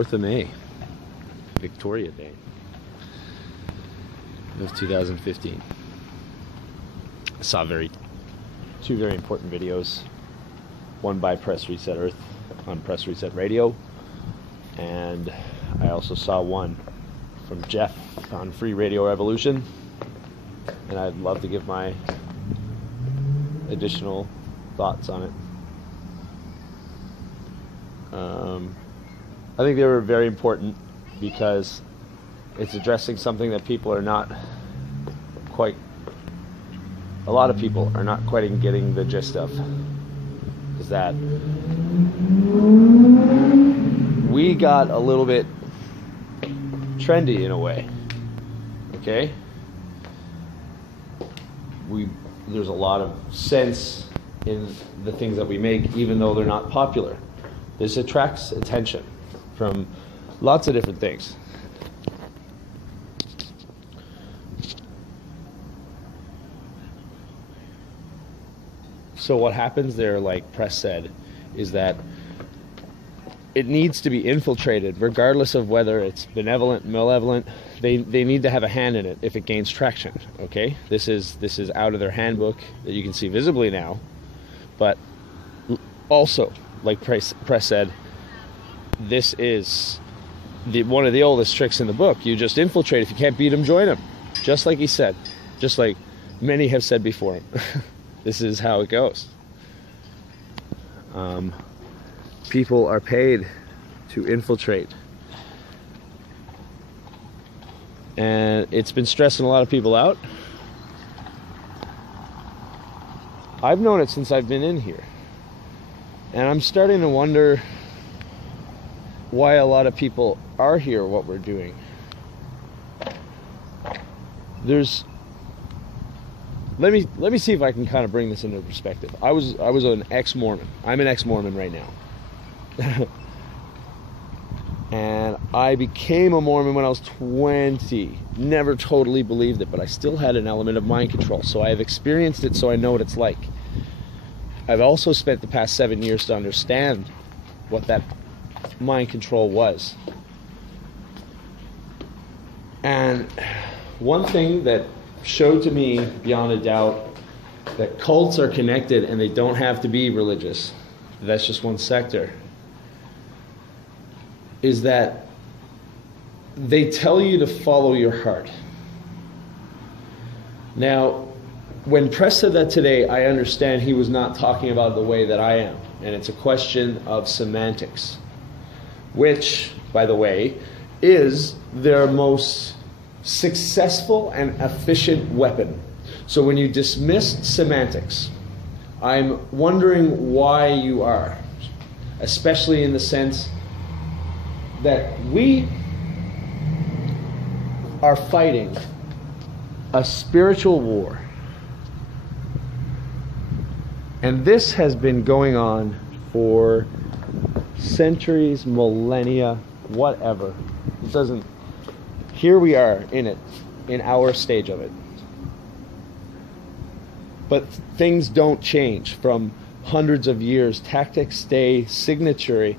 4th of May, Victoria Day of 2015. I saw two very important videos. One by Press Reset Earth on Press Reset Radio, and I also saw one from Jeff on Free Radio Revolution, and I'd love to give my additional thoughts on it. I think they were very important because it's addressing something that a lot of people are not quite getting the gist of, is that we got a little bit trendy in a way, okay? There's a lot of sense in the things that we make, even though they're not popular. This attracts attention from lots of different things. So what happens there, like Press said, is that it needs to be infiltrated, regardless of whether it's benevolent, malevolent. They need to have a hand in it if it gains traction. Okay, this is out of their handbook that you can see visibly now, but also, like Press said, this is one of the oldest tricks in the book. You just infiltrate. If you can't beat them, join them. Just like he said. Just like many have said before him. This is how it goes. People are paid to infiltrate. And it's been stressing a lot of people out. I've known it since I've been in here. And I'm starting to wonder why a lot of people are here, what we're doing. Let me see if I can kind of bring this into perspective. I was an ex-Mormon. I'm an ex-Mormon right now. And I became a Mormon when I was 20. Never totally believed it, but I still had an element of mind control. So I have experienced it, so I know what it's like. I've also spent the past 7 years to understand what that mind control was. And one thing that showed to me beyond a doubt that cults are connected and they don't have to be religious, that's just one sector, is that they tell you to follow your heart. Now, when Press said that today, I understand he was not talking about the way that I am, and it's a question of semantics, which, by the way, is their most successful and efficient weapon. So when you dismiss semantics, I'm wondering why you are, especially in the sense that we are fighting a spiritual war. And this has been going on for centuries, millennia, whatever. It doesn't. Here we are in it, in our stage of it. But things don't change from hundreds of years. Tactics stay signatory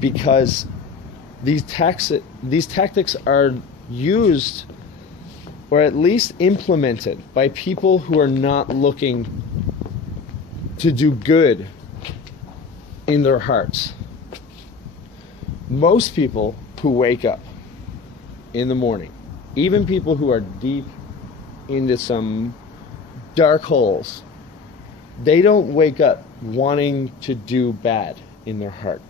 because these tactics are used, or at least implemented, by people who are not looking to do good in their hearts. Most people who wake up in the morning, even people who are deep into some dark holes, they don't wake up wanting to do bad in their heart.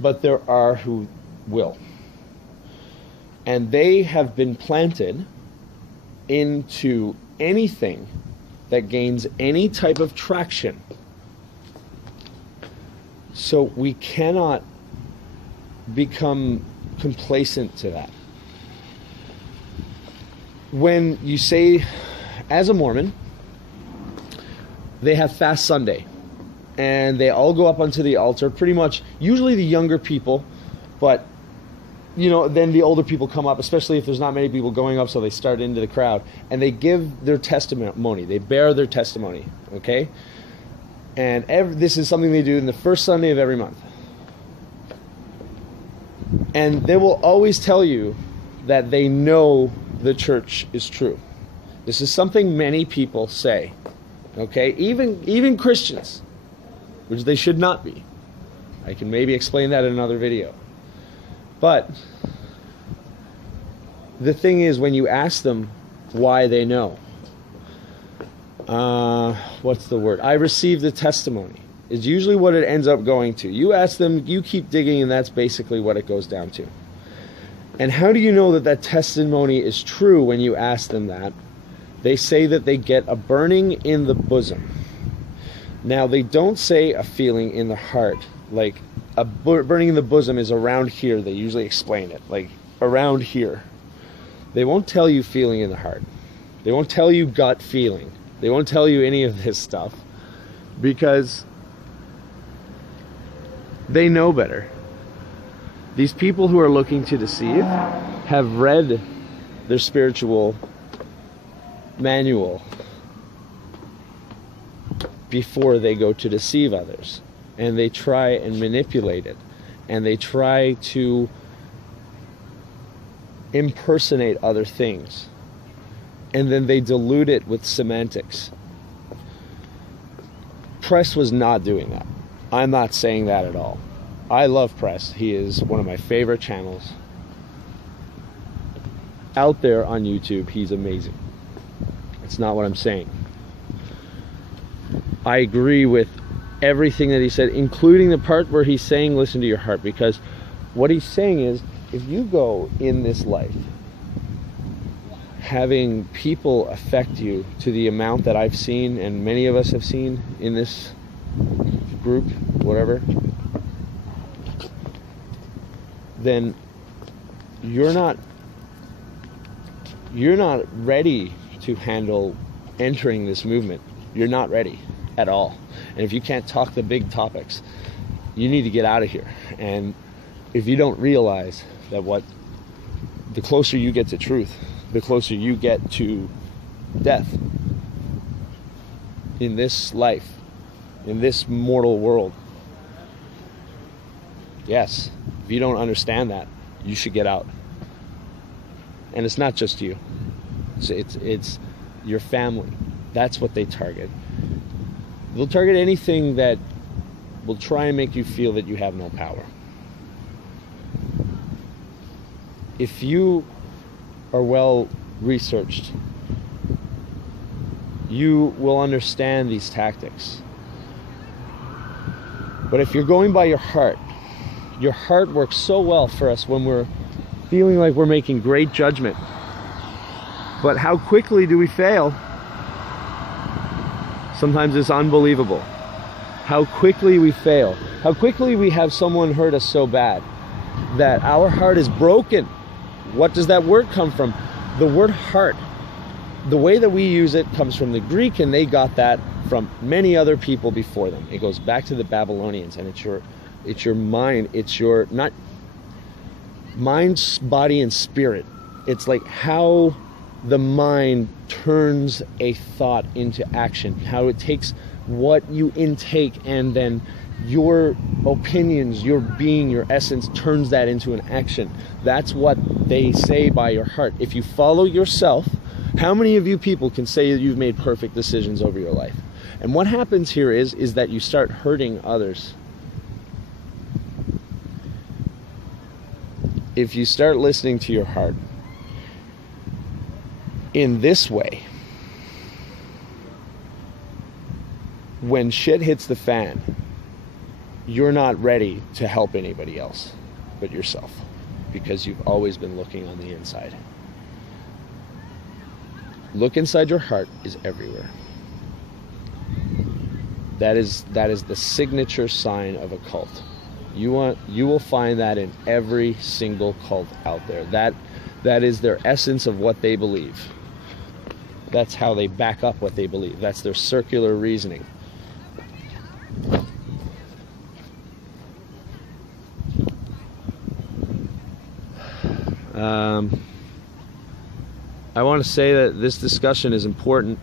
But there are who will. And they have been planted into anything that gains any type of traction. So we cannot become complacent to that. When you say, as a Mormon, they have Fast Sunday, and they all go up onto the altar, pretty much, usually the younger people, but then the older people come up, especially if there's not many people going up, so they start into the crowd, and they give their testimony. They bear their testimony, okay? And this is something they do in the first Sunday of every month. And they will always tell you that they know the church is true. This is something many people say. Okay? Even Christians, which they should not be. I can maybe explain that in another video. But the thing is, when you ask them why they know, what's the word? I received the testimony. Is usually what it ends up going to. You ask them, you keep digging, and that's basically what it goes down to. And how do you know that that testimony is true when you ask them that? They say that they get a burning in the bosom. Now, they don't say a feeling in the heart. Like, a burning in the bosom is around here. They usually explain it. Like, around here. They won't tell you feeling in the heart. They won't tell you gut feeling. They won't tell you any of this stuff. Because they know better. These people who are looking to deceive have read their spiritual manual before they go to deceive others. And they try and manipulate it. And they try to impersonate other things. And then they dilute it with semantics. Press was not doing that. I'm not saying that at all. I love Press. He is one of my favorite channels out there on YouTube. He's amazing. It's not what I'm saying. I agree with everything that he said, including the part where he's saying listen to your heart, because what he's saying is, if you go in this life having people affect you to the amount that I've seen and many of us have seen in this group, whatever, then you're not ready to handle entering this movement. You're not ready at all. And if you can't talk the big topics, you need to get out of here. And if you don't realize that the closer you get to truth, the closer you get to death in this life, in this mortal world. Yes, if you don't understand that, you should get out. And it's not just you. It's your family. That's what they target. They'll target anything that will try and make you feel that you have no power. If you are well researched, you will understand these tactics. But if you're going by your heart works so well for us when we're feeling like we're making great judgment. But how quickly do we fail? Sometimes it's unbelievable. How quickly we fail. How quickly we have someone hurt us so bad that our heart is broken. What does that word come from? The word heart. The way that we use it comes from the Greek, and they got that from many other people before them. It goes back to the Babylonians, and it's your mind. It's your, not mind, body, and spirit. It's like how the mind turns a thought into action, how it takes what you intake and then your opinions, your being, your essence turns that into an action. That's what they say by your heart. If you follow yourself, how many of you people can say that you've made perfect decisions over your life? And what happens here is that you start hurting others. If you start listening to your heart in this way, when shit hits the fan, you're not ready to help anybody else but yourself, because you've always been looking on the inside. Look inside your heart is everywhere. That is the signature sign of a cult. You will find that in every single cult out there. That is their essence of what they believe. That's how they back up what they believe. That's their circular reasoning. I want to say that this discussion is important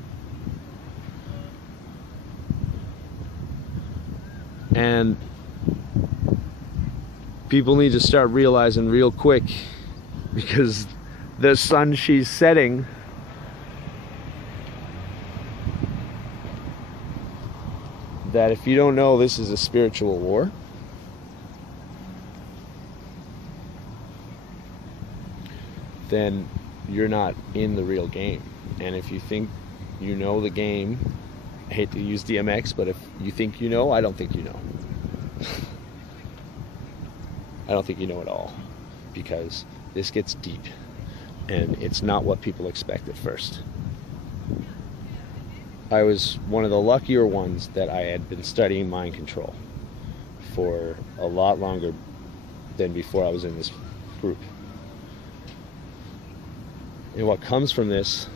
People need to start realizing real quick, because the sun she's setting that if you don't know this is a spiritual war, then you're not in the real game. And if you think you know the game, I hate to use DMX, but if you think you know, I don't think you know. I don't think you know at all, because this gets deep and it's not what people expect at first. I was one of the luckier ones that I had been studying mind control for a lot longer than before I was in this group. And what comes from this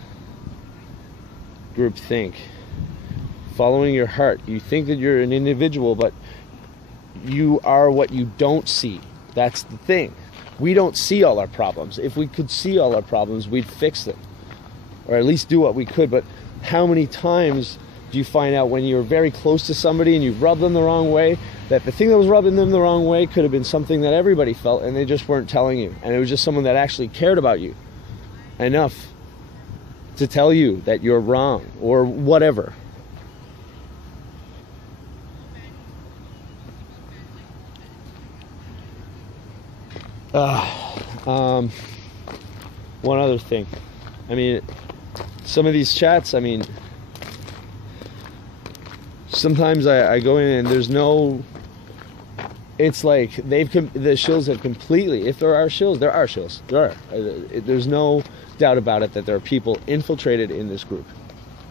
group think, following your heart, you think that you're an individual, but you are what you don't see. That's the thing. We don't see all our problems. If we could see all our problems, we'd fix them, or at least do what we could. But how many times do you find out when you're very close to somebody and you rub them the wrong way, that the thing that was rubbing them the wrong way could have been something that everybody felt and they just weren't telling you, and it was just someone that actually cared about you enough to tell you that you're wrong or whatever. One other thing. I mean, some of these chats, I mean, sometimes I go in and there's no, it's like the shills have completely, if there are shills, there are shills. There are. There's no doubt about it that there are people infiltrated in this group.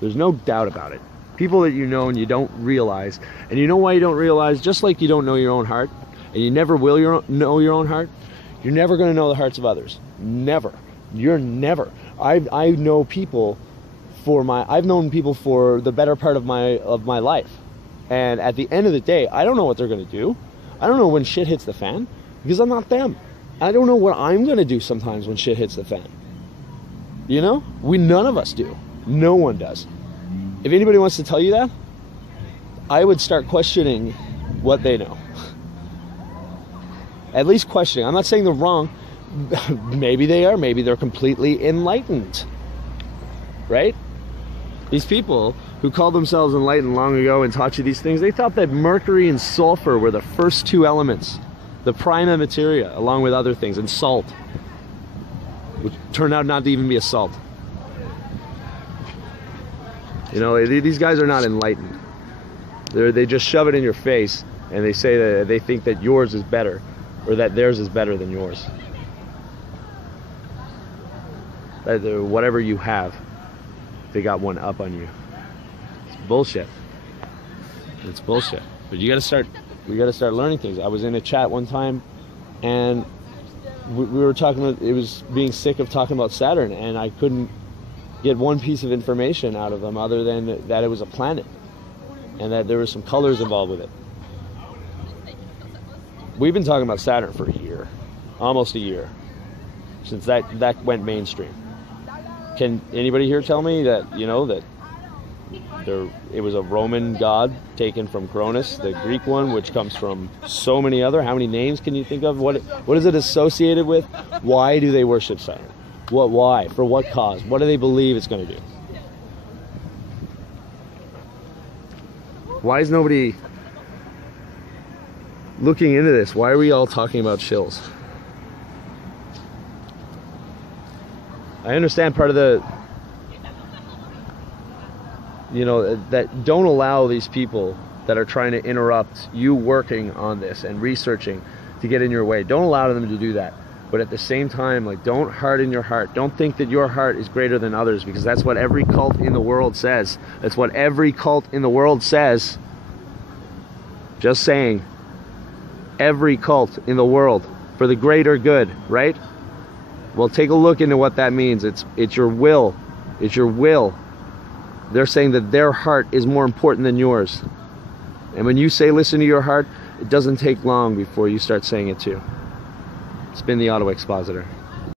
There's no doubt about it. People that you know and you don't realize. And you know why you don't realize? Just like you don't know your own heart, and you never will know your own heart, you're never going to know the hearts of others. Never. You're never. I know people I've known people for the better part of my life. And at the end of the day, I don't know what they're going to do. I don't know when shit hits the fan, because I'm not them. I don't know what I'm going to do sometimes when shit hits the fan. You know? None of us do. No one does. If anybody wants to tell you that, I would start questioning what they know. At least questioning. I'm not saying they're wrong. Maybe they are. Maybe they're completely enlightened. Right? These people who called themselves enlightened long ago and taught you these things, they thought that mercury and sulfur were the first two elements, the prima materia, along with other things, and salt, which turned out not to even be a salt. You know, these guys are not enlightened. They just shove it in your face, and they say that they think that yours is better, or that theirs is better than yours. That whatever you have, they got one up on you. It's bullshit. It's bullshit. But we gotta start learning things. I was in a chat one time, and we were talking about, it was being sick of talking about Saturn, and I couldn't get one piece of information out of them other than that it was a planet, and that there were some colors involved with it. We've been talking about Saturn for a year, almost a year, since that went mainstream. Can anybody here tell me that, you know, that it was a Roman god taken from Cronus, the Greek one, which comes from so many other, how many names can you think of? What is it associated with? Why do they worship Saturn? Why? For what cause? What do they believe it's going to do? Why is nobody looking into this? Why are we all talking about shills? I understand part of the, you know, that don't allow these people that are trying to interrupt you working on this and researching to get in your way. Don't allow them to do that. But at the same time, like, don't harden your heart. Don't think that your heart is greater than others, because that's what every cult in the world says. That's what every cult in the world says. Just saying. Every cult in the world, for the greater good, right? Well, take a look into what that means. It's your will. It's your will. They're saying that their heart is more important than yours. And when you say listen to your heart, it doesn't take long before you start saying it too. It's been the Auto Expositor.